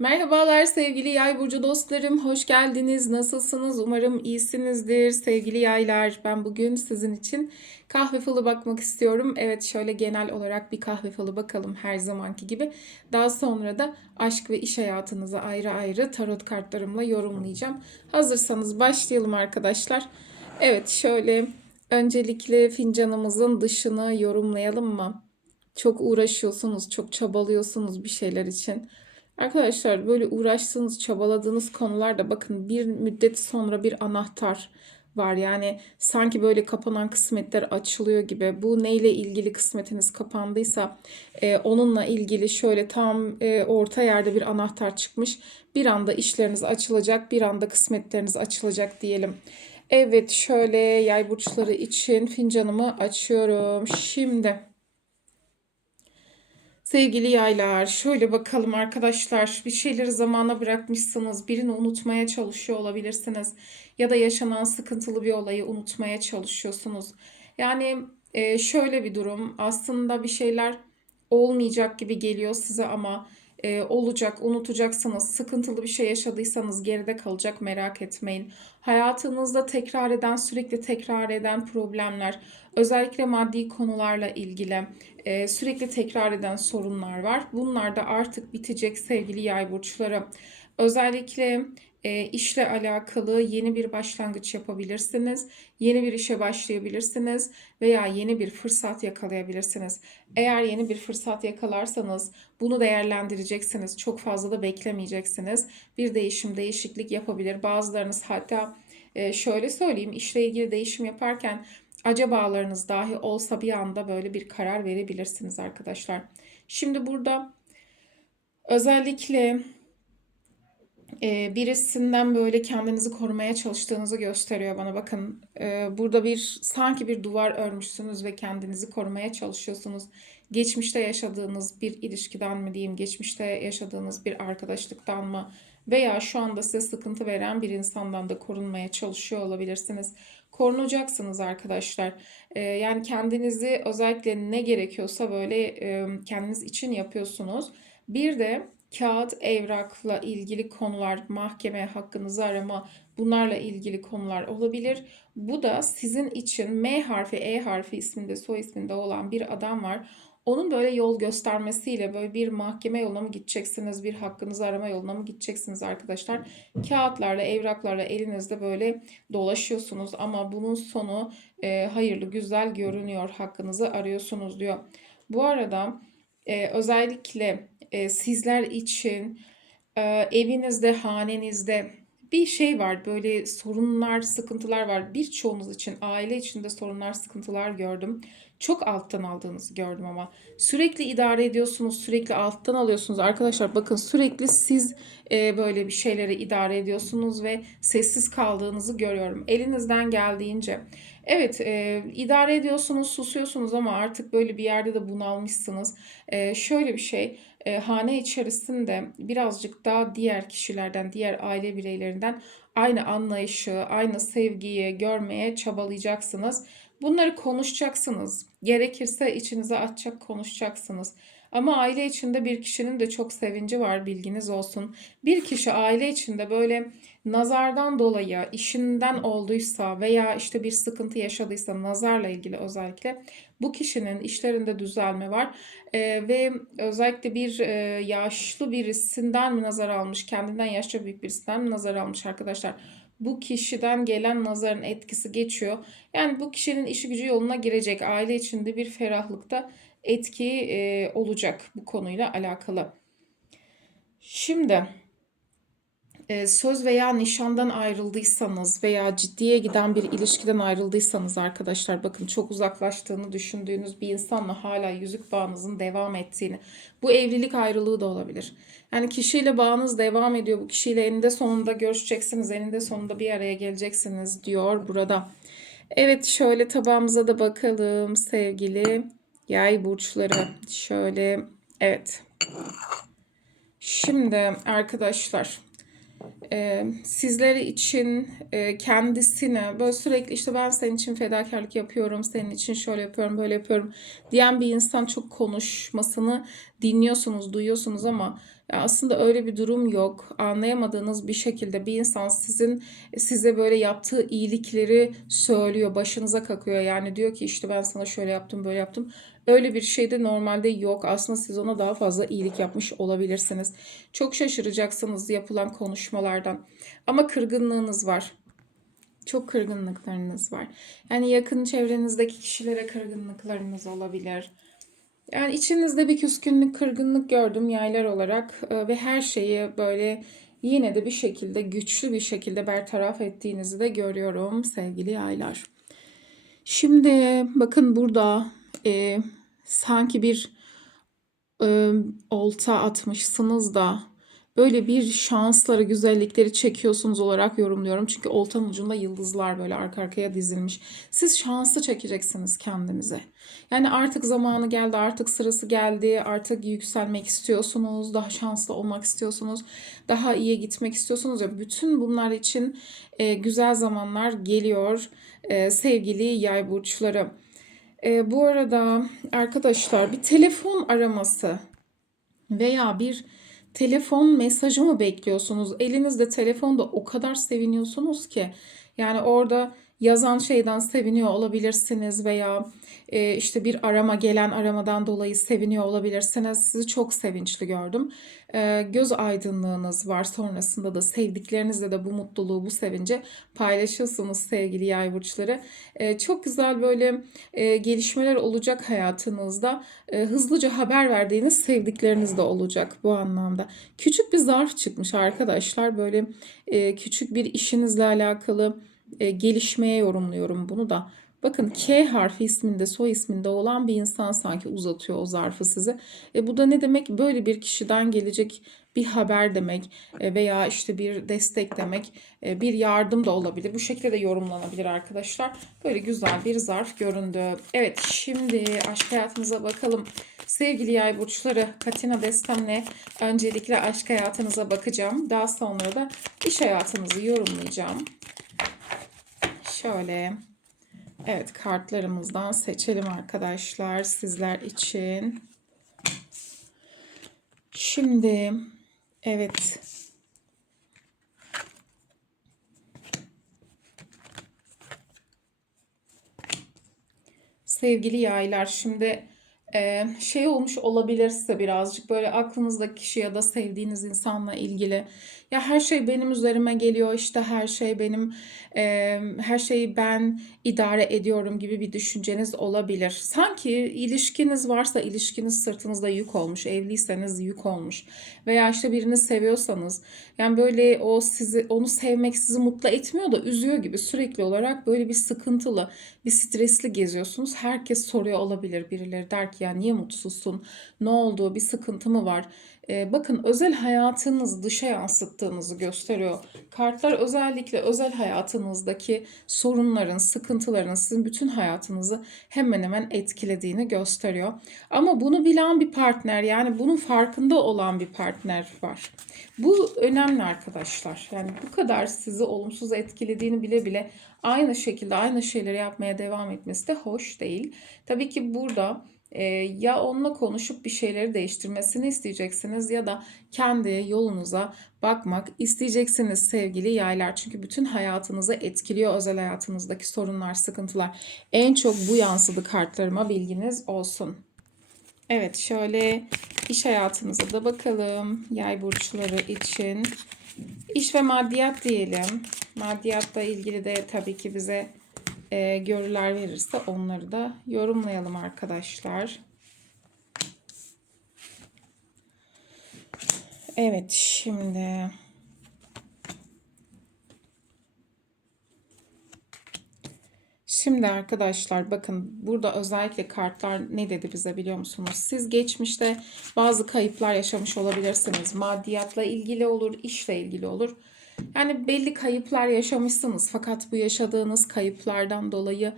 Merhabalar sevgili yay burcu dostlarım. Hoş geldiniz. Nasılsınız? Umarım iyisinizdir. Sevgili yaylar, ben bugün sizin için kahve falı bakmak istiyorum. Evet, şöyle genel olarak bir kahve falı bakalım her zamanki gibi. Daha sonra da aşk ve iş hayatınızı ayrı ayrı tarot kartlarımla yorumlayacağım. Hazırsanız başlayalım arkadaşlar. Evet, şöyle öncelikle fincanımızın dışını yorumlayalım mı? Çok uğraşıyorsunuz, çok çabalıyorsunuz bir şeyler için. Arkadaşlar böyle uğraştığınız, çabaladığınız konularda bakın bir müddet sonra bir anahtar var. Yani sanki böyle kapanan kısmetler açılıyor gibi. Bu neyle ilgili kısmetiniz kapandıysa e, onunla ilgili şöyle tam e, orta yerde bir anahtar çıkmış. Bir anda işleriniz açılacak, bir anda kısmetleriniz açılacak diyelim. Evet şöyle yay burçları için fincanımı açıyorum. Şimdi Sevgili yaylar, şöyle bakalım arkadaşlar. Bir şeyleri zamana bırakmışsınız. Birini unutmaya çalışıyor olabilirsiniz. Ya da yaşanan sıkıntılı bir olayı unutmaya çalışıyorsunuz. Yani e, şöyle bir durum. Aslında bir şeyler olmayacak gibi geliyor size ama e, olacak, unutacaksınız. Sıkıntılı bir şey yaşadıysanız geride kalacak merak etmeyin. Hayatınızda tekrar eden, sürekli tekrar eden problemler, özellikle maddi konularla ilgili e, sürekli tekrar eden sorunlar var. Bunlar da artık bitecek sevgili yay burçları. Özellikle e, işle alakalı yeni bir başlangıç yapabilirsiniz. Yeni bir işe başlayabilirsiniz veya yeni bir fırsat yakalayabilirsiniz. Eğer yeni bir fırsat yakalarsanız bunu değerlendireceksiniz. Çok fazla da beklemeyeceksiniz. Bir değişim, değişiklik yapabilir. Bazılarınız hatta e, şöyle söyleyeyim işle ilgili değişim yaparken acabalarınız dahi olsa bir anda böyle bir karar verebilirsiniz arkadaşlar. Şimdi burada özellikle e, birisinden böyle kendinizi korumaya çalıştığınızı gösteriyor bana. Bakın e, burada bir sanki bir duvar örmüşsünüz ve kendinizi korumaya çalışıyorsunuz. Geçmişte yaşadığınız bir ilişkiden mi diyeyim, geçmişte yaşadığınız bir arkadaşlıktan mı veya şu anda size sıkıntı veren bir insandan da korunmaya çalışıyor olabilirsiniz. Korunacaksınız arkadaşlar. E, yani kendinizi özellikle ne gerekiyorsa böyle kendiniz için yapıyorsunuz. Bir de kağıt evrakla ilgili konular, mahkeme hakkınızı arama bunlarla ilgili konular olabilir. Bu da sizin için M harfi, E harfi isminde, soy isminde olan bir adam var. Onun böyle yol göstermesiyle böyle bir mahkeme yoluna mı gideceksiniz, bir hakkınızı arama yoluna mı gideceksiniz arkadaşlar? Kağıtlarla, evraklarla elinizde böyle dolaşıyorsunuz ama bunun sonu e, hayırlı, güzel görünüyor. Hakkınızı arıyorsunuz diyor. Bu arada e, özellikle e, sizler için e, evinizde, hanenizde bir şey var. Böyle sorunlar, sıkıntılar var. Birçoğunuz için aile içinde sorunlar, sıkıntılar gördüm. Çok alttan aldığınızı gördüm ama sürekli idare ediyorsunuz, sürekli alttan alıyorsunuz. Arkadaşlar bakın sürekli siz e, böyle bir şeyleri idare ediyorsunuz ve sessiz kaldığınızı görüyorum. Elinizden geldiğince Evet, e, idare ediyorsunuz, susuyorsunuz ama artık böyle bir yerde de bunalmışsınız. E, şöyle bir şey, e, hane içerisinde birazcık daha diğer kişilerden, diğer aile bireylerinden aynı anlayışı, aynı sevgiyi görmeye çabalayacaksınız. Bunları konuşacaksınız. Gerekirse içinize atacak konuşacaksınız. Ama aile içinde bir kişinin de çok sevinci var bilginiz olsun. Bir kişi aile içinde böyle nazardan dolayı işinden olduysa veya işte bir sıkıntı yaşadıysa nazarla ilgili özellikle bu kişinin işlerinde düzelme var ee, ve özellikle bir e, yaşlı birisinden mi nazar almış kendinden yaşça büyük birisinden mi nazar almış arkadaşlar bu kişiden gelen nazarın etkisi geçiyor. Yani bu kişinin işi gücü yoluna girecek. Aile içinde bir ferahlıkta etki e, olacak bu konuyla alakalı. Şimdi söz veya nişandan ayrıldıysanız veya ciddiye giden bir ilişkiden ayrıldıysanız arkadaşlar bakın çok uzaklaştığını düşündüğünüz bir insanla hala yüzük bağınızın devam ettiğini bu evlilik ayrılığı da olabilir. Yani kişiyle bağınız devam ediyor bu kişiyle eninde sonunda görüşeceksiniz eninde sonunda bir araya geleceksiniz diyor burada. Evet şöyle tabağımıza da bakalım sevgili yay burçları şöyle evet. Şimdi arkadaşlar e, sizleri için e, kendisine böyle sürekli işte ben senin için fedakarlık yapıyorum, senin için şöyle yapıyorum, böyle yapıyorum diyen bir insan çok konuşmasını dinliyorsunuz, duyuyorsunuz ama Aslında öyle bir durum yok. Anlayamadığınız bir şekilde bir insan sizin size böyle yaptığı iyilikleri söylüyor, başınıza kakıyor. Yani diyor ki işte ben sana şöyle yaptım, böyle yaptım. Öyle bir şey de normalde yok. Aslında siz ona daha fazla iyilik yapmış olabilirsiniz. Çok şaşıracaksınız yapılan konuşmalardan. Ama kırgınlığınız var. Çok kırgınlıklarınız var. Yani yakın çevrenizdeki kişilere kırgınlıklarınız olabilir. Yani içinizde bir küskünlük, kırgınlık gördüm yaylar olarak e, ve her şeyi böyle yine de bir şekilde güçlü bir şekilde bertaraf ettiğinizi de görüyorum sevgili yaylar. Şimdi bakın burada e, sanki bir e, olta atmışsınız da böyle bir şansları, güzellikleri çekiyorsunuz olarak yorumluyorum. Çünkü oltanın ucunda yıldızlar böyle arka arkaya dizilmiş. Siz şansı çekeceksiniz kendinize. Yani artık zamanı geldi, artık sırası geldi, artık yükselmek istiyorsunuz, daha şanslı olmak istiyorsunuz, daha iyi gitmek istiyorsunuz ya bütün bunlar için e, güzel zamanlar geliyor e, sevgili yay burçları. E, bu arada arkadaşlar bir telefon araması veya bir telefon mesajı mı bekliyorsunuz? Elinizde telefonda o kadar seviniyorsunuz ki yani orada yazan şeyden seviniyor olabilirsiniz veya e, işte bir arama gelen aramadan dolayı seviniyor olabilirsiniz. Sizi çok sevinçli gördüm. E, göz aydınlığınız var. Sonrasında da sevdiklerinizle de bu mutluluğu, bu sevinci paylaşıyorsunuz sevgili yay burçları. E, çok güzel böyle e, gelişmeler olacak hayatınızda. E, hızlıca haber verdiğiniz sevdikleriniz de olacak bu anlamda. Küçük bir zarf çıkmış arkadaşlar. Böyle e, küçük bir işinizle alakalı e, gelişmeye yorumluyorum bunu da. Bakın K harfi isminde, soy isminde olan bir insan sanki uzatıyor o zarfı size. E, bu da ne demek? Böyle bir kişiden gelecek bir haber demek e, veya işte bir destek demek, e, bir yardım da olabilir. Bu şekilde de yorumlanabilir arkadaşlar. Böyle güzel bir zarf göründü. Evet şimdi aşk hayatınıza bakalım. Sevgili yay burçları Katina Destem'le öncelikle aşk hayatınıza bakacağım. Daha sonra da iş hayatınızı yorumlayacağım. Şöyle evet kartlarımızdan seçelim arkadaşlar sizler için. Şimdi evet sevgili yaylar şimdi şey olmuş olabilir size birazcık böyle aklınızdaki kişi ya da sevdiğiniz insanla ilgili ya her şey benim üzerime geliyor işte her şey benim her şeyi ben idare ediyorum gibi bir düşünceniz olabilir. Sanki ilişkiniz varsa ilişkiniz sırtınızda yük olmuş, evliyseniz yük olmuş veya işte birini seviyorsanız yani böyle o sizi onu sevmek sizi mutlu etmiyor da üzüyor gibi sürekli olarak böyle bir sıkıntılı, bir stresli geziyorsunuz. Herkes soruyor olabilir birileri der ki ya niye mutsuzsun? Ne oldu? Bir sıkıntı mı var? Ee, bakın özel hayatınız dışa yansıttığınızı gösteriyor. Kartlar özellikle özel hayatınızdaki sorunların, sıkıntıların sizin bütün hayatınızı hemen hemen etkilediğini gösteriyor. Ama bunu bilen bir partner yani bunun farkında olan bir partner var. Bu önemli arkadaşlar. Yani bu kadar sizi olumsuz etkilediğini bile bile aynı şekilde aynı şeyleri yapmaya devam etmesi de hoş değil. Tabii ki burada e, ya onunla konuşup bir şeyleri değiştirmesini isteyeceksiniz ya da kendi yolunuza bakmak isteyeceksiniz sevgili yaylar. Çünkü bütün hayatınızı etkiliyor özel hayatınızdaki sorunlar, sıkıntılar. En çok bu yansıdı kartlarıma bilginiz olsun. Evet şöyle iş hayatınıza da bakalım. Yay burçları için. İş ve maddiyat diyelim. Maddiyatla ilgili de tabii ki bize e, görüler verirse onları da yorumlayalım arkadaşlar. Evet şimdi Şimdi arkadaşlar bakın burada özellikle kartlar ne dedi bize biliyor musunuz? Siz geçmişte bazı kayıplar yaşamış olabilirsiniz. Maddiyatla ilgili olur, işle ilgili olur. Yani belli kayıplar yaşamışsınız fakat bu yaşadığınız kayıplardan dolayı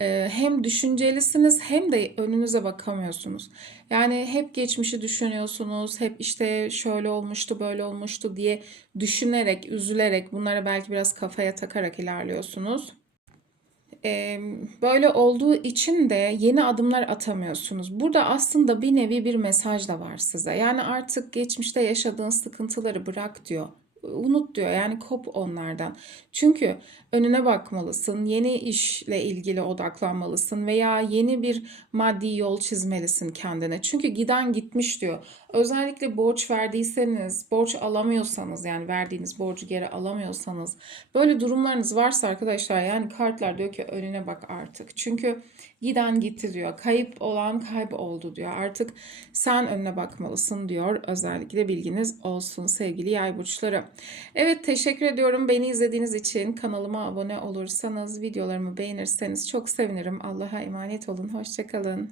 e, hem düşüncelisiniz hem de önünüze bakamıyorsunuz. Yani hep geçmişi düşünüyorsunuz, hep işte şöyle olmuştu, böyle olmuştu diye düşünerek, üzülerek bunlara belki biraz kafaya takarak ilerliyorsunuz. Eee, böyle olduğu için de yeni adımlar atamıyorsunuz. Burada aslında bir nevi bir mesaj da var size. Yani artık geçmişte yaşadığın sıkıntıları bırak diyor. Unut diyor. Yani kop onlardan. Çünkü önüne bakmalısın. Yeni işle ilgili odaklanmalısın veya yeni bir maddi yol çizmelisin kendine. Çünkü giden gitmiş diyor. Özellikle borç verdiyseniz, borç alamıyorsanız yani verdiğiniz borcu geri alamıyorsanız böyle durumlarınız varsa arkadaşlar yani kartlar diyor ki önüne bak artık. Çünkü giden gitti diyor. Kayıp olan kayıp oldu diyor. Artık sen önüne bakmalısın diyor. Özellikle bilginiz olsun sevgili yay burçları. Evet teşekkür ediyorum beni izlediğiniz için. Kanalıma abone olursanız, videolarımı beğenirseniz çok sevinirim. Allah'a emanet olun. Hoşçakalın.